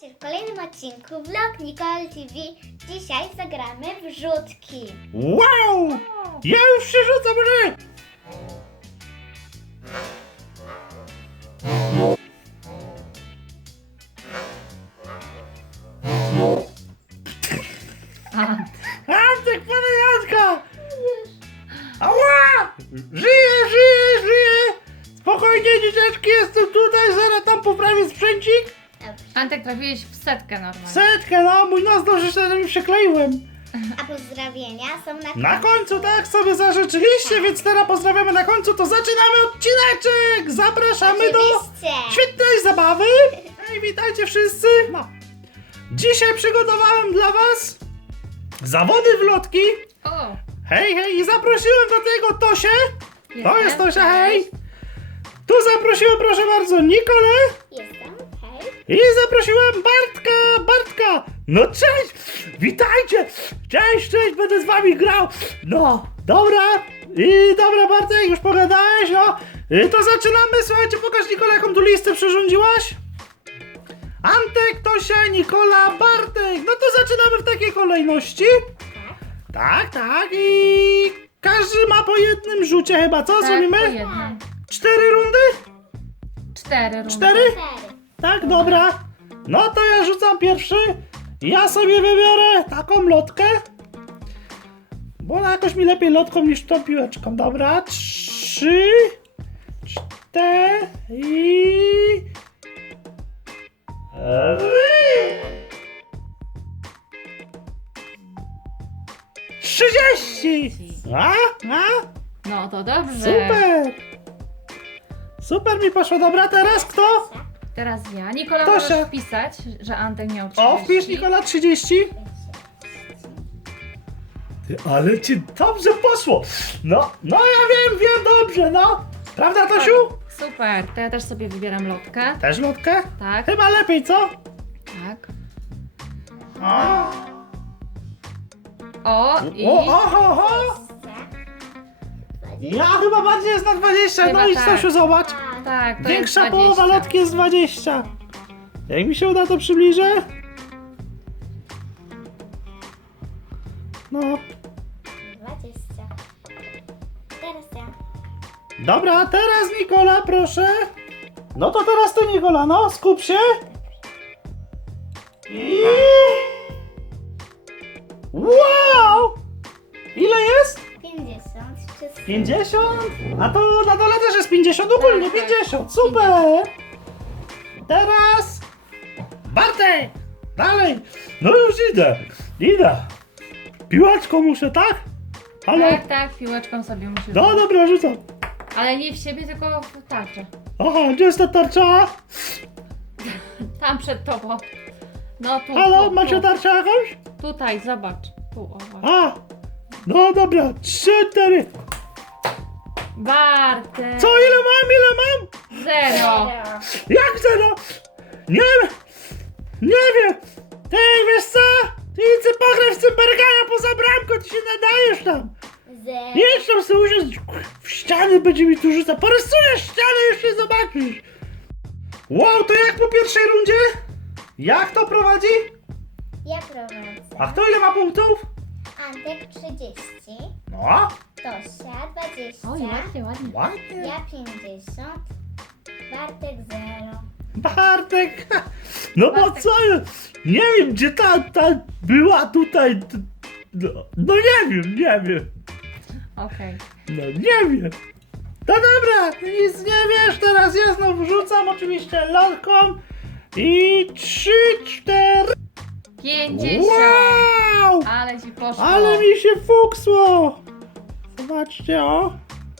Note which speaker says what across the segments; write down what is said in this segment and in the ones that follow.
Speaker 1: Witajcie w kolejnym odcinku Vlog Nicole TV. Dzisiaj zagramy w rzutki.
Speaker 2: Wow! Ja już się rzucam, że... Antek, pana Janka! Ała! Żyję! Spokojnie, dzieciaczki, jestem tutaj, zaraz tam poprawię sprzęcik.
Speaker 1: Dobrze.
Speaker 3: Antek, trafiłeś w setkę normalnie.
Speaker 2: Setkę, no, mój nos dobrze się mi przykleiłem.
Speaker 1: A pozdrowienia są na
Speaker 2: Na końcu, tak sobie zażyczyliście, więc teraz pozdrawiamy na końcu, to zaczynamy odcineczek! Zapraszamy do
Speaker 1: Oczywiście.
Speaker 2: świetnej zabawy! Hej, witajcie wszyscy! No. Dzisiaj przygotowałem dla was zawody w lotki.
Speaker 3: O!
Speaker 2: Hej, i zaprosiłem do tego Tosię. To jest Tosia, hej!
Speaker 3: Cześć.
Speaker 2: Tu zaprosiłem, proszę bardzo, Nikolę.
Speaker 1: Jestem, hej.
Speaker 2: I zaprosiłem Bartka! No cześć! Witajcie! Cześć, będę z wami grał! No, dobra! Dobra, Bartek, już pogadałeś, no! To zaczynamy, słuchajcie, pokaż Nikola, jaką tu listę przyrządziłaś. Antek, Tosia, Nikola, Bartek! No to zaczynamy w takiej kolejności. Tak, i każdy ma po jednym rzucie chyba, co
Speaker 3: Tak,
Speaker 2: zrobimy?
Speaker 3: po jednym.
Speaker 2: 4 rundy?
Speaker 3: 4 rundy.
Speaker 2: 4? Tak, dobra. No to ja rzucam pierwszy. Ja sobie wybiorę taką lotkę. Bo ona jakoś mi lepiej lotką niż tą piłeczką. Dobra, 3, 4 i... 30! A?
Speaker 3: No to dobrze.
Speaker 2: Super! Super mi poszło. Dobra, teraz kto?
Speaker 3: Teraz ja. Nikola,
Speaker 2: Tosia.
Speaker 3: możesz wpisać, że Antek miał 30.
Speaker 2: O, wpisz Nikola 30. Ty, ale ci dobrze poszło. No ja wiem dobrze, no. Prawda, Tosiu?
Speaker 3: Super. To ja też sobie wybieram lotkę.
Speaker 2: Też lotkę?
Speaker 3: Tak,
Speaker 2: Chyba lepiej, co?
Speaker 3: tak.
Speaker 2: O,
Speaker 3: O, i...
Speaker 2: oho. Ja chyba bardziej jest na 20.
Speaker 3: Chyba
Speaker 2: No i
Speaker 3: tak.
Speaker 2: Tosiu, zobacz.
Speaker 3: Tak, to
Speaker 2: Większa
Speaker 3: jest 20.
Speaker 2: połowa lotki jest 20. Jak mi się uda, to przybliżę. No.
Speaker 1: 20. Teraz ja.
Speaker 2: Dobra, teraz Nikola, proszę. No to teraz ty, Nikola, no, skup się. I... Wow! Ile jest?
Speaker 1: 50.
Speaker 2: 50? A to na dole też jest 50, ogólnie
Speaker 3: Tak,
Speaker 2: 50, super! Teraz... Bartek! Dalej! No już idę. Piłaczką muszę, tak? Halo?
Speaker 3: Tak, piłeczką sobie musisz...
Speaker 2: No dobra, rzucam.
Speaker 3: Ale nie w siebie, tylko w tarczę.
Speaker 2: Aha, gdzie jest ta tarcza?
Speaker 3: Tam przed tobą. No tu.
Speaker 2: Halo,
Speaker 3: tu,
Speaker 2: macie
Speaker 3: tu.
Speaker 2: tarczę jakąś?
Speaker 3: Tutaj, zobacz. Tu, o właśnie.
Speaker 2: A! No dobra, 3, 4.
Speaker 3: Bartek.
Speaker 2: Co, ile mam?
Speaker 3: 0.
Speaker 2: Jak 0? Nie wiem. Ty, wiesz co? Ty idź pograj w Cymbergana poza bramką, ty się nadajesz tam.
Speaker 1: 0.
Speaker 2: Jedź tam sobie usiąść w ściany, będzie mi tu rzucać. Porysujesz ścianę, już się zobaczysz. Wow, to jak po pierwszej rundzie? Jak to prowadzi?
Speaker 1: Ja prowadzę.
Speaker 2: A kto ile ma punktów?
Speaker 1: Antek 30.
Speaker 2: No,
Speaker 1: Tosia 20.
Speaker 3: Oj, ładnie.
Speaker 2: ładnie.
Speaker 1: Ja 50. Bartek 0.
Speaker 2: Bartek, no bo
Speaker 3: Bartek.
Speaker 2: co? Nie wiem, gdzie ta była tutaj. No nie wiem.
Speaker 3: Okej.
Speaker 2: No nie wiem. No dobra, nic nie wiesz, teraz ja znowu rzucam oczywiście lotką. I 3, 4.
Speaker 3: 50.
Speaker 2: Wow!
Speaker 3: Ale ci poszło.
Speaker 2: Ale mi się fuksło. Zobaczcie, o.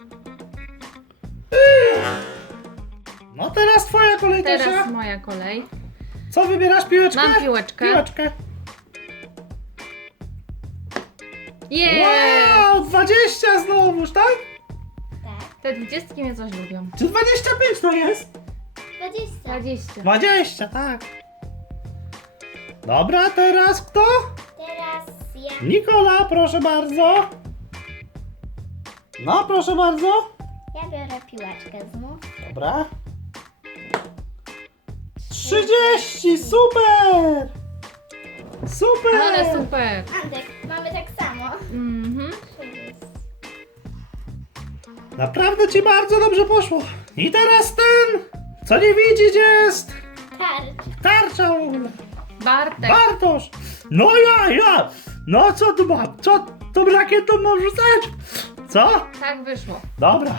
Speaker 2: No teraz twoja kolej, Tosia.
Speaker 3: Teraz moja kolej.
Speaker 2: Co wybierasz, piłeczkę?
Speaker 3: Mam piłeczkę.
Speaker 2: Piłeczkę.
Speaker 3: Jest!
Speaker 2: Wow, 20 znowuż, tak?
Speaker 1: Tak.
Speaker 3: Te 20 mnie coś lubią.
Speaker 2: Czy 25 to jest?
Speaker 1: 20.
Speaker 3: 20.
Speaker 2: 20, tak. Dobra, teraz kto?
Speaker 1: Teraz ja.
Speaker 2: Nikola, proszę bardzo. No, proszę bardzo.
Speaker 1: Ja biorę piłeczkę znów.
Speaker 2: Dobra. 30, super! Super!
Speaker 3: Ale super.
Speaker 1: Antek, mamy tak samo.
Speaker 3: Mhm.
Speaker 2: Naprawdę ci bardzo dobrze poszło. I teraz ten, co nie widzi, gdzie jest
Speaker 1: Tarcz.
Speaker 2: tarcza w ogóle.
Speaker 3: Bartek.
Speaker 2: Bartosz! No ja! No co tu mam? Co tą rakietą mam rzucać? Co?
Speaker 3: Tak wyszło.
Speaker 2: Dobra.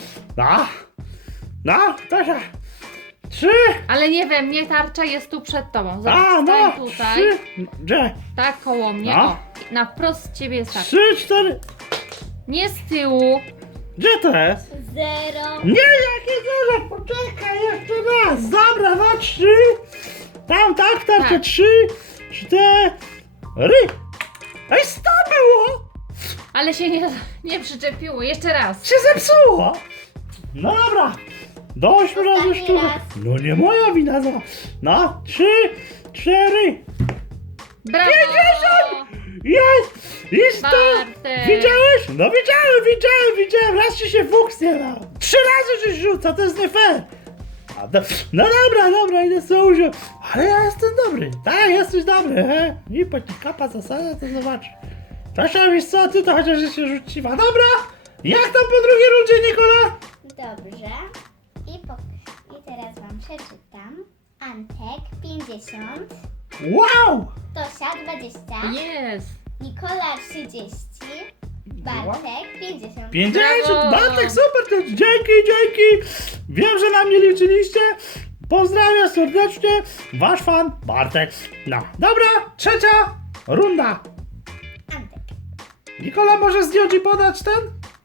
Speaker 2: No, Tosia. 3.
Speaker 3: Ale nie wiem, nie tarcza jest tu przed tobą. Zobacz,
Speaker 2: A, no,
Speaker 3: stań tutaj.
Speaker 2: 3. Gdzie?
Speaker 3: Tak koło mnie.
Speaker 2: No.
Speaker 3: O, na wprost z ciebie jest tak.
Speaker 2: 3, 4.
Speaker 3: Nie z tyłu.
Speaker 2: Gdzie to jest?
Speaker 1: 0.
Speaker 2: Nie, jakie zero? Poczekaj, jeszcze raz. Dobra, no 3. Tam, tak, tarczę
Speaker 3: Tak.
Speaker 2: 3, 4. Ej, 100 było!
Speaker 3: Ale się nie przyczepiło. Jeszcze raz.
Speaker 2: Się zepsuło! No dobra. Do 8 razy
Speaker 1: Ostatni
Speaker 2: sztuka.
Speaker 1: raz.
Speaker 2: No nie moja wina za. No, 3, 4.
Speaker 3: Brawo!
Speaker 2: 50! Jest! I 100!
Speaker 3: Bartek.
Speaker 2: Widziałeś? No widziałem. Raz ci się fuks nie dał. 3 razy żeś rzuca, to jest nie fair. No dobra, idę sobie użyć. Ale ja jestem dobry. Tak, jesteś dobry, he? I po ci kapa zasada, to zobacz. Tosia, wiesz co, ty to chociaż się rzuciła. Dobra, jak tam po drugiej rundzie, Nikola?
Speaker 1: Dobrze. I teraz wam przeczytam. Antek 50.
Speaker 2: Wow!
Speaker 1: Tosia 20.
Speaker 3: Jest.
Speaker 1: Nikola 30. Bartek 50.
Speaker 2: 50,
Speaker 3: Brawo!
Speaker 2: Bartek, super, to dzięki. Wiem, że na mnie liczyliście. Pozdrawiam serdecznie, wasz fan Bartek. No, dobra, trzecia runda.
Speaker 1: Antek.
Speaker 2: Nikola, może zdjąć i podać ten?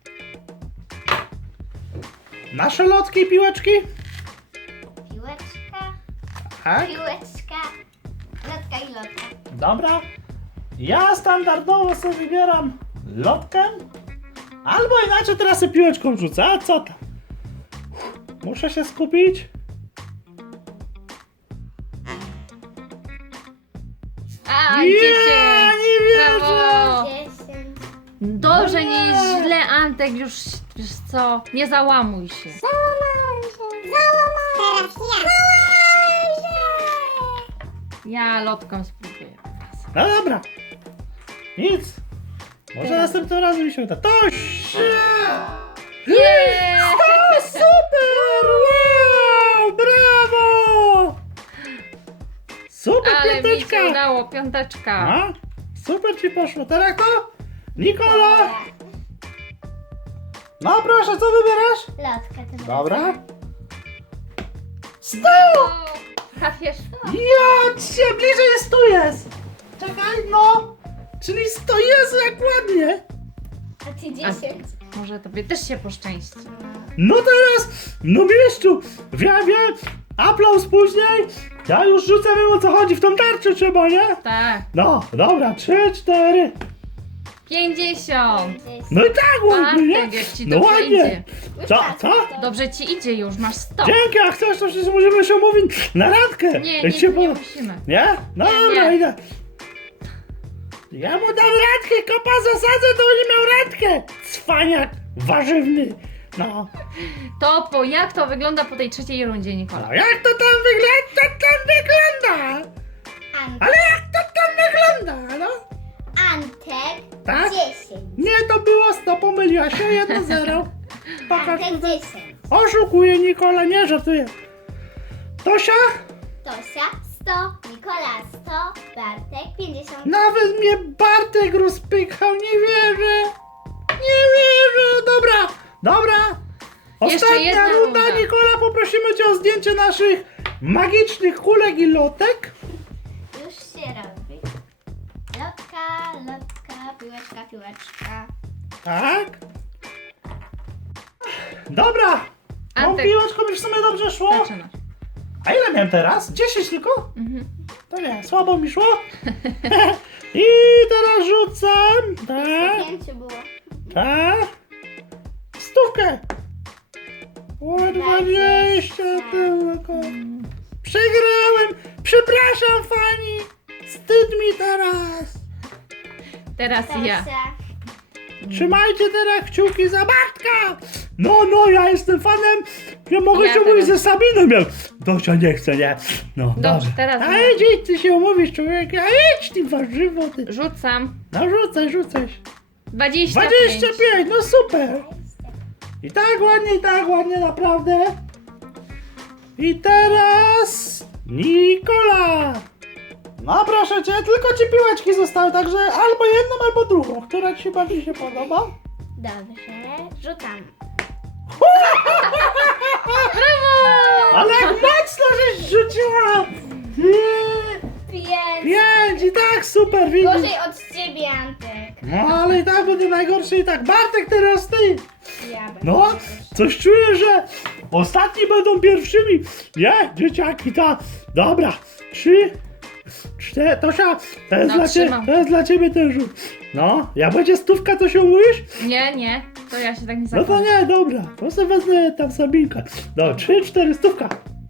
Speaker 2: Nasze lotki i piłeczki?
Speaker 1: Piłeczka.
Speaker 2: Tak.
Speaker 1: Piłeczka. Lotka i lotka.
Speaker 2: Dobra. Ja standardowo sobie wybieram lotkę. Albo inaczej teraz sobie piłeczką rzucę. A co tam? Muszę się skupić.
Speaker 3: A,
Speaker 2: Ja
Speaker 3: 10.
Speaker 2: nie wierzę.
Speaker 3: Brawo.
Speaker 1: 10.
Speaker 3: Dobrze, nie jest źle, Antek, już wiesz co, nie załamuj się.
Speaker 1: Załamałem się. Teraz ja.
Speaker 3: Ja lotką spróbuję.
Speaker 2: No dobra. Nic. Może następnym razem mi się uda. Tosia!
Speaker 3: Yeah!
Speaker 2: O, super! Wow! Brawo! Super,
Speaker 3: Ale mi
Speaker 2: piąteczka!
Speaker 3: się udało, piąteczka.
Speaker 2: A? Super ci poszło. Teraz to? Nikola! No proszę, co wybierasz?
Speaker 1: Lotka tym
Speaker 2: Dobra.
Speaker 1: razem.
Speaker 2: 100!
Speaker 3: Trafisz?
Speaker 2: Ja cię, bliżej jest, tu jest! Czekaj, no! Czyli 100, Jezu, jak ładnie!
Speaker 1: A ty 10.
Speaker 3: Może tobie też się poszczęści.
Speaker 2: No teraz, no mieszczu, wiem, aplauz później. Ja już rzucę, wiem o co chodzi, w tą tarczę trzeba, nie?
Speaker 3: Tak.
Speaker 2: No, dobra, 3, 4.
Speaker 3: 50.
Speaker 2: No i tak ładnie, nie?
Speaker 3: Bartek, jak ci
Speaker 2: No
Speaker 3: dobrze
Speaker 2: ładnie.
Speaker 3: idzie.
Speaker 2: Co?
Speaker 3: Dobrze ci idzie już, masz 100.
Speaker 2: Dzięki, a chcesz, to przecież możemy się umówić na randkę.
Speaker 3: Nie,
Speaker 2: Jak
Speaker 3: nie,
Speaker 2: się
Speaker 3: nie
Speaker 2: po-
Speaker 3: musimy.
Speaker 2: Nie? No
Speaker 3: Nie,
Speaker 2: dobra,
Speaker 3: nie.
Speaker 2: idę. Ja mu dam randkę, kopa zasadzę, to będzie miał randkę. Cwaniak warzywny. No.
Speaker 3: Topo, jak to wygląda po tej trzeciej rundzie, Nikola?
Speaker 2: No jak to tam wygląda? To tam wygląda.
Speaker 1: Antek.
Speaker 2: Ale jak to tam wygląda, no?
Speaker 1: Antek
Speaker 2: Tak?
Speaker 1: 10.
Speaker 2: Nie, to było 100, pomyliła się, 1-0. Pokaż
Speaker 1: Antek
Speaker 2: tutaj.
Speaker 1: 10.
Speaker 2: Oszukuje Nikola, nie żartuję. Tosia?
Speaker 1: Tosia 100. Nikola 100. Bartek 50.
Speaker 2: Nawet mnie Bartek rozpykał, nie wierzę. Nie wierzę, dobra.
Speaker 3: Jeszcze
Speaker 2: Ostatnia
Speaker 3: jedna
Speaker 2: runda,
Speaker 3: runda.
Speaker 2: Nikola, poprosimy cię o zdjęcie naszych magicznych kulek i lotek.
Speaker 1: Już się robi. Lotka, piłeczka.
Speaker 2: Tak. Dobra. Tą
Speaker 3: Antek.
Speaker 2: piłeczką już w sumie dobrze szło.
Speaker 3: Zaczynasz.
Speaker 2: A ile miałem teraz? 10 tylko?
Speaker 3: Mhm.
Speaker 2: To nie, słabo mi szło. I teraz rzucam. Tak,
Speaker 1: 5 było.
Speaker 2: tak. 100. O, 20 tylko. Przegrałem. Przepraszam, fani. Wstyd mi teraz.
Speaker 3: Teraz ja.
Speaker 1: Tosia.
Speaker 2: Trzymajcie teraz kciuki za Bartka! No, ja jestem fanem, że mogę
Speaker 3: Ja
Speaker 2: się umówić ze
Speaker 3: teraz.
Speaker 2: Sabiną. Miał. Dosia nie chce, nie? No,
Speaker 3: Dobrze,
Speaker 2: dobrze.
Speaker 3: teraz
Speaker 2: A
Speaker 3: ja.
Speaker 2: idź, ty się umówisz, człowieku, a idź ty warzywo, ty.
Speaker 3: Rzucam.
Speaker 2: No rzucaj.
Speaker 3: 25.
Speaker 2: 25, no super. I tak ładnie, naprawdę. I teraz Nikola. No proszę cię, tylko ci piłeczki zostały, także albo jedną, albo drugą. Która ci bardziej się podoba?
Speaker 1: Dobrze, rzucam.
Speaker 2: Ale jak mocno żeś rzuciła!
Speaker 1: 5.
Speaker 2: 5 i tak super, widzisz?
Speaker 1: Gorzej od ciebie, Antek.
Speaker 2: No ale i tak będzie najgorszy i tak. Bartek, teraz ty!
Speaker 1: Ja będę.
Speaker 2: No, coś czuję, że ostatni będą pierwszymi. Nie, dzieciaki, ta. Dobra, 3, 4, Tosia, to jest,
Speaker 3: No, trzymam.
Speaker 2: to jest dla ciebie ten rzut. No, jak będzie stówka, to się umówisz?
Speaker 3: Nie, to ja się tak nie
Speaker 2: No to
Speaker 3: zachowam.
Speaker 2: nie, dobra, to sobie wezmę tam Sabinkę. No, 3, 4, stówka.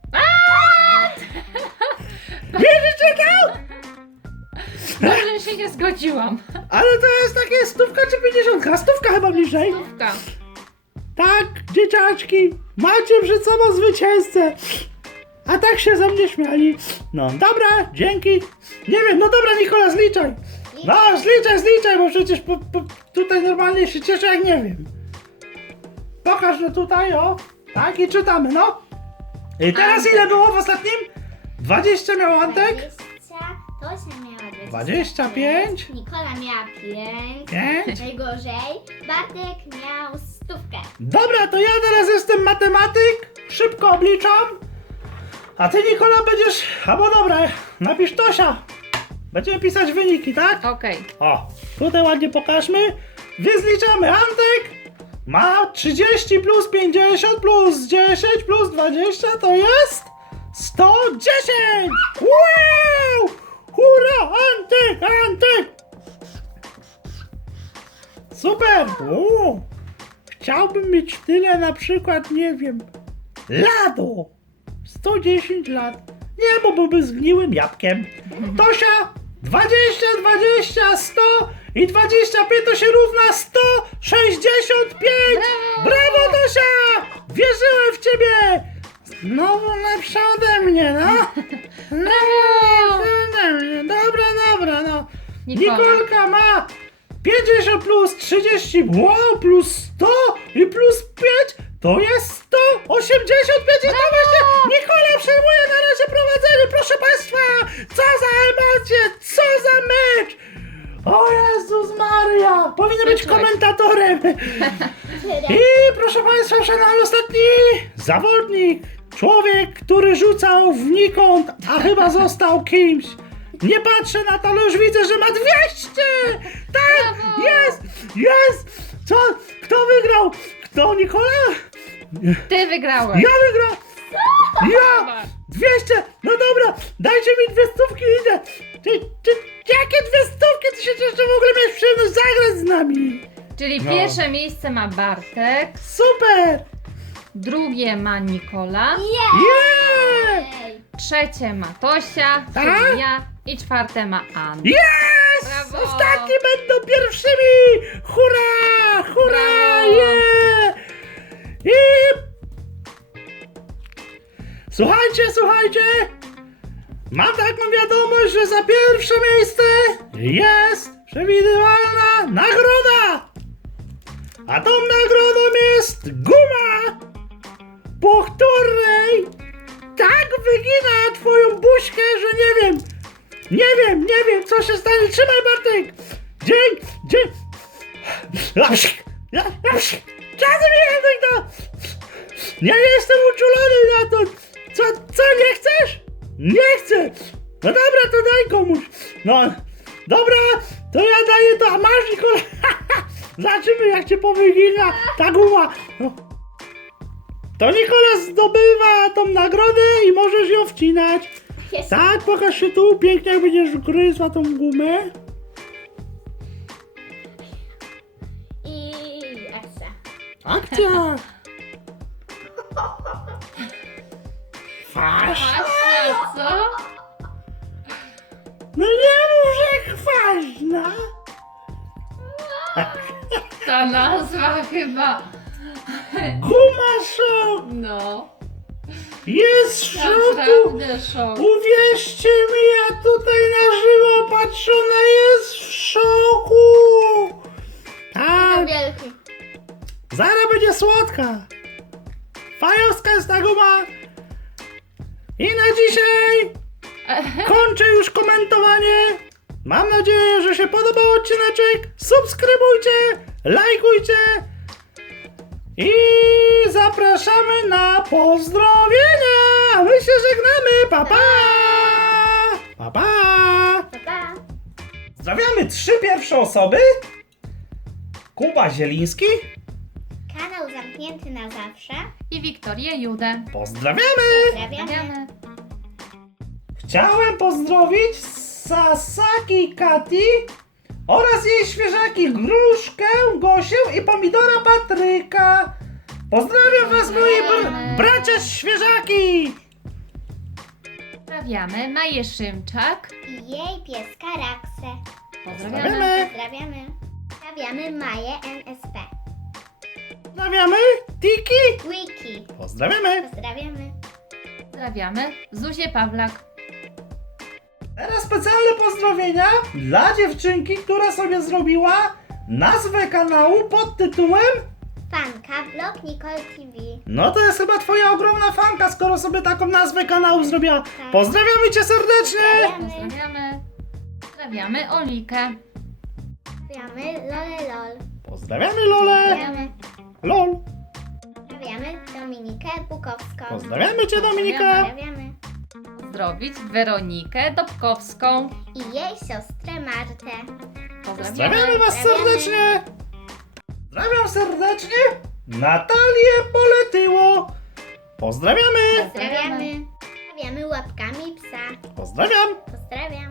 Speaker 2: Wierzycie to?
Speaker 3: Dobrze, że się nie zgodziłam.
Speaker 2: Ale to jest takie stówka czy 50? Stówka chyba bliżej.
Speaker 3: Stówka.
Speaker 2: Tak, dzieciaczki, macie przed sobą zwycięzcę. A tak się ze mnie śmiali. No dobra, dzięki. Nie wiem, no dobra Nikola, zliczaj. No, zliczaj, bo przecież tutaj normalnie się cieszę jak nie wiem. Pokaż no tutaj, o. Tak i czytamy, no. I teraz
Speaker 3: Antek.
Speaker 2: ile było w ostatnim? 20 miał Antek?
Speaker 1: 20, Tosia miała
Speaker 2: 25.
Speaker 1: Nikola miała 5.
Speaker 2: 5.
Speaker 1: Najgorzej. Bartek miał stówkę.
Speaker 2: Dobra, to ja teraz jestem matematyk. Szybko obliczam. A ty Nikola będziesz... Albo dobra, napisz Tosia. Będziemy pisać wyniki, tak?
Speaker 3: Okej.
Speaker 2: O, tutaj ładnie pokażmy. Wyzliczamy. Antek ma 30 plus 50 plus 10 plus 20 to jest 110! Wow! Hurra! Antek! Super! O, chciałbym mieć tyle na przykład, nie wiem, lado! 110 lat. Nie, bo byłby zgniłym jabłkiem. Tosia, 20, 100 i 25 to się równa 165! Brawo Tosia! Wierzyłem w ciebie! Znowu lepsza ode mnie, no!
Speaker 3: Brawo!
Speaker 2: Ode mnie. Dobra, no.
Speaker 3: Nikola.
Speaker 2: Nikolka ma 50 plus 30, wow, plus 100 i plus 5 to jest 185 i to właśnie Nikola przejmuje na razie prowadzenie, proszę Państwa! Co za emocje, co za mecz! O Jezus Maria! Powinien być
Speaker 3: Wyczułeś.
Speaker 2: komentatorem! I proszę Państwa, przed nami ostatni zawodnik. Człowiek, który rzucał wnikąd, a chyba został kimś. Nie patrzę na to, ale już widzę, że ma 200! Tak!
Speaker 3: Brawo!
Speaker 2: Jest! Co? Kto wygrał? Kto? Nikola?
Speaker 3: Ty wygrałeś.
Speaker 2: Ja wygrałem! Ja! 200! No dobra, dajcie mi 2 stówki i idę! Jakie 2 stówki? Ty się jeszcze w ogóle miałeś przyjemność zagrać z nami!
Speaker 3: Czyli
Speaker 2: No.
Speaker 3: pierwsze miejsce ma Bartek,
Speaker 2: Super!
Speaker 3: drugie ma Nikola,
Speaker 2: Yeah!
Speaker 1: Ej.
Speaker 3: trzecie ma Tosia,
Speaker 2: Tak?
Speaker 3: czyli ja i czwarte ma Anna.
Speaker 2: Yes!
Speaker 3: Brawo!
Speaker 2: Ostatni będą pierwszymi! Hurra! Hurra!
Speaker 3: Brawo!
Speaker 2: Yeah! I... Słuchajcie! Mam taką wiadomość, że za pierwsze miejsce jest przewidywalna nagroda! A tą nagrodą jest guma, po której tak wygina twoją buźkę, że nie wiem, co się stanie. Trzymaj Bartek! Dzień! Czasem język to! Ja nie jestem uczulony na to! Co, nie chcesz? Nie chcę! No dobra, to daj komuś! No, dobra, to ja daję to, a masz Nikola! Zobaczymy jak cię powygina ta guma! No. To Nikola zdobywa tą nagrodę i możesz ją wcinać.
Speaker 1: Jest.
Speaker 2: Tak, pokaż się tu, pięknie jak będziesz gryzła tą gumę.
Speaker 1: I akcja.
Speaker 2: Akcja! Fasz!
Speaker 3: Patrzcie, co?
Speaker 2: No nie mów, że kwaśna!
Speaker 3: Ta nazwa chyba.
Speaker 2: Guma szok!
Speaker 3: No.
Speaker 2: Jest w szoku!
Speaker 3: Naprawdę szok.
Speaker 2: Uwierzcie mi, ja tutaj na żywo patrzę, ona jest w szoku! Tak,
Speaker 1: Wielki.
Speaker 2: zaraz będzie słodka. Fajowska jest ta guma. I na dzisiaj kończę już komentowanie. Mam nadzieję, że się podobał odcineczek. Subskrybujcie, lajkujcie i zapraszamy na pozdrowienia. My się żegnamy. Pa, pa! Pa, pa!
Speaker 1: Pa, pa.
Speaker 2: Pozdrawiamy 3 pierwsze osoby. Kuba Zieliński.
Speaker 1: Kanał zamknięty na zawsze.
Speaker 3: I Wiktorię Judę.
Speaker 2: Pozdrawiamy!
Speaker 1: Pozdrawiamy.
Speaker 3: Pozdrawiamy.
Speaker 2: Chciałem pozdrowić Sasaki Kati oraz jej świeżaki Gruszkę, Gosię i Pomidora Patryka. Pozdrawiam was, moi bracia świeżaki!
Speaker 3: Pozdrawiamy Maję Szymczak.
Speaker 1: I jej pieska Raksę.
Speaker 3: Pozdrawiamy.
Speaker 1: Pozdrawiamy. Pozdrawiamy Maję NSP.
Speaker 2: Pozdrawiamy Tiki.
Speaker 1: Wiki.
Speaker 2: Pozdrawiamy.
Speaker 1: Pozdrawiamy.
Speaker 3: Pozdrawiamy Zuzię Pawlak.
Speaker 2: Teraz specjalne pozdrowienia dla dziewczynki, która sobie zrobiła nazwę kanału pod tytułem
Speaker 1: Fanka Vlog Nicole TV.
Speaker 2: No to jest chyba twoja ogromna fanka, skoro sobie taką nazwę kanału zrobiła. Pozdrawiamy cię serdecznie!
Speaker 3: Pozdrawiamy. Pozdrawiamy Olikę.
Speaker 1: Pozdrawiamy Lole LOL.
Speaker 2: Pozdrawiamy Lolę!
Speaker 1: Pozdrawiamy.
Speaker 2: LOL!
Speaker 1: Pozdrawiamy Dominikę Bukowską.
Speaker 2: Pozdrawiamy cię Dominika!
Speaker 1: Pozdrawiamy.
Speaker 3: Pozdrowić Weronikę Dobkowską.
Speaker 1: I jej siostrę Martę.
Speaker 2: Pozdrawiamy was
Speaker 1: Pozdrawiamy.
Speaker 2: serdecznie! Pozdrawiam serdecznie Natalię Poletyło! Pozdrawiamy!
Speaker 1: Pozdrawiamy. Pozdrawiamy łapkami psa.
Speaker 2: Pozdrawiam!
Speaker 1: Pozdrawiam.